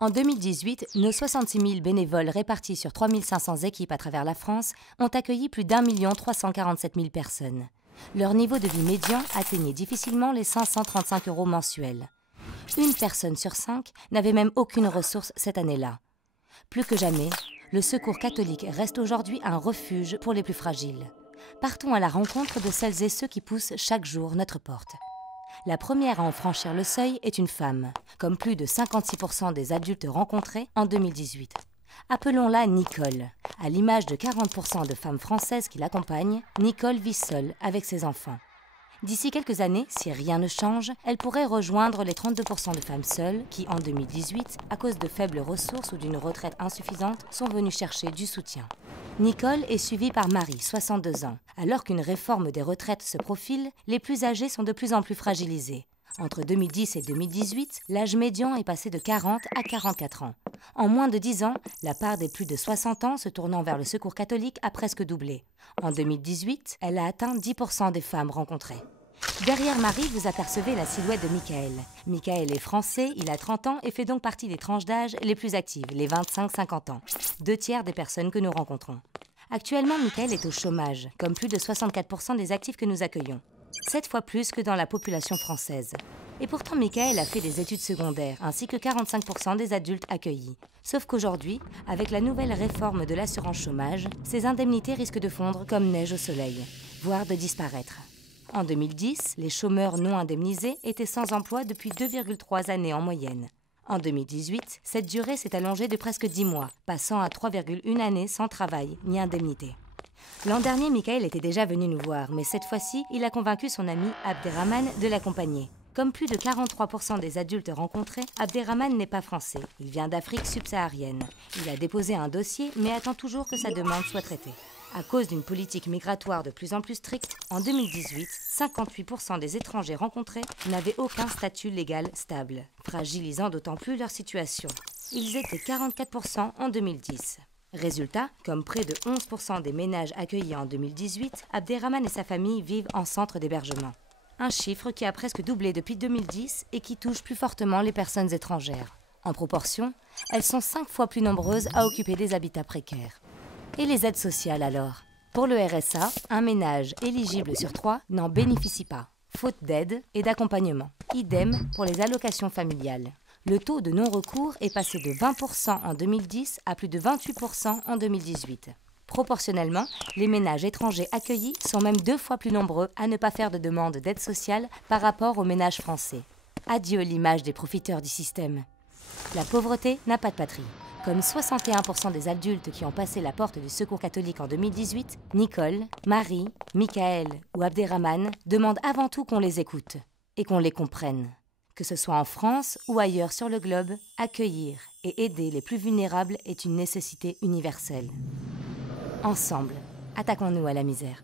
En 2018, nos 66 000 bénévoles répartis sur 3 500 équipes à travers la France ont accueilli plus d'1 347 000 personnes. Leur niveau de vie médian atteignait difficilement les 535 € mensuels. Une personne sur 5 n'avait même aucune ressource cette année-là. Plus que jamais, le Secours catholique reste aujourd'hui un refuge pour les plus fragiles. Partons à la rencontre de celles et ceux qui poussent chaque jour notre porte. La première à en franchir le seuil est une femme, comme plus de 56% des adultes rencontrés en 2018. Appelons-la Nicole. À l'image de 40% de femmes françaises qui l'accompagnent, Nicole vit seule avec ses enfants. D'ici quelques années, si rien ne change, elle pourrait rejoindre les 32% de femmes seules qui, en 2018, à cause de faibles ressources ou d'une retraite insuffisante, sont venues chercher du soutien. Nicole est suivie par Marie, 62 ans. Alors qu'une réforme des retraites se profile, les plus âgés sont de plus en plus fragilisés. Entre 2010 et 2018, l'âge médian est passé de 40 à 44 ans. En moins de 10 ans, la part des plus de 60 ans se tournant vers le Secours catholique a presque doublé. En 2018, elle a atteint 10% des femmes rencontrées. Derrière Marie, vous apercevez la silhouette de Michael. Michael est français, il a 30 ans et fait donc partie des tranches d'âge les plus actives, les 25-50 ans. 2/3 des personnes que nous rencontrons. Actuellement, Michael est au chômage, comme plus de 64% des actifs que nous accueillons. 7 fois plus que dans la population française. Et pourtant, Michael a fait des études secondaires, ainsi que 45% des adultes accueillis. Sauf qu'aujourd'hui, avec la nouvelle réforme de l'assurance chômage, ces indemnités risquent de fondre comme neige au soleil, voire de disparaître. En 2010, les chômeurs non indemnisés étaient sans emploi depuis 2,3 années en moyenne. En 2018, cette durée s'est allongée de presque 10 mois, passant à 3,1 années sans travail ni indemnité. L'an dernier, Michael était déjà venu nous voir, mais cette fois-ci, il a convaincu son ami Abderrahmane de l'accompagner. Comme plus de 43% des adultes rencontrés, Abderrahmane n'est pas français. Il vient d'Afrique subsaharienne. Il a déposé un dossier, mais attend toujours que sa demande soit traitée. À cause d'une politique migratoire de plus en plus stricte, en 2018, 58% des étrangers rencontrés n'avaient aucun statut légal stable, fragilisant d'autant plus leur situation. Ils étaient 44% en 2010. Résultat, comme près de 11% des ménages accueillis en 2018, Abderrahmane et sa famille vivent en centre d'hébergement. Un chiffre qui a presque doublé depuis 2010 et qui touche plus fortement les personnes étrangères. En proportion, elles sont 5 fois plus nombreuses à occuper des habitats précaires. Et les aides sociales alors? Pour le RSA, un ménage éligible sur 3 n'en bénéficie pas, faute d'aide et d'accompagnement. Idem pour les allocations familiales. Le taux de non-recours est passé de 20% en 2010 à plus de 28% en 2018. Proportionnellement, les ménages étrangers accueillis sont même 2 fois plus nombreux à ne pas faire de demande d'aide sociale par rapport aux ménages français. Adieu l'image des profiteurs du système. La pauvreté n'a pas de patrie. Comme 61% des adultes qui ont passé la porte du Secours catholique en 2018, Nicole, Marie, Michael ou Abderrahmane demandent avant tout qu'on les écoute et qu'on les comprenne. Que ce soit en France ou ailleurs sur le globe, accueillir et aider les plus vulnérables est une nécessité universelle. Ensemble, attaquons-nous à la misère.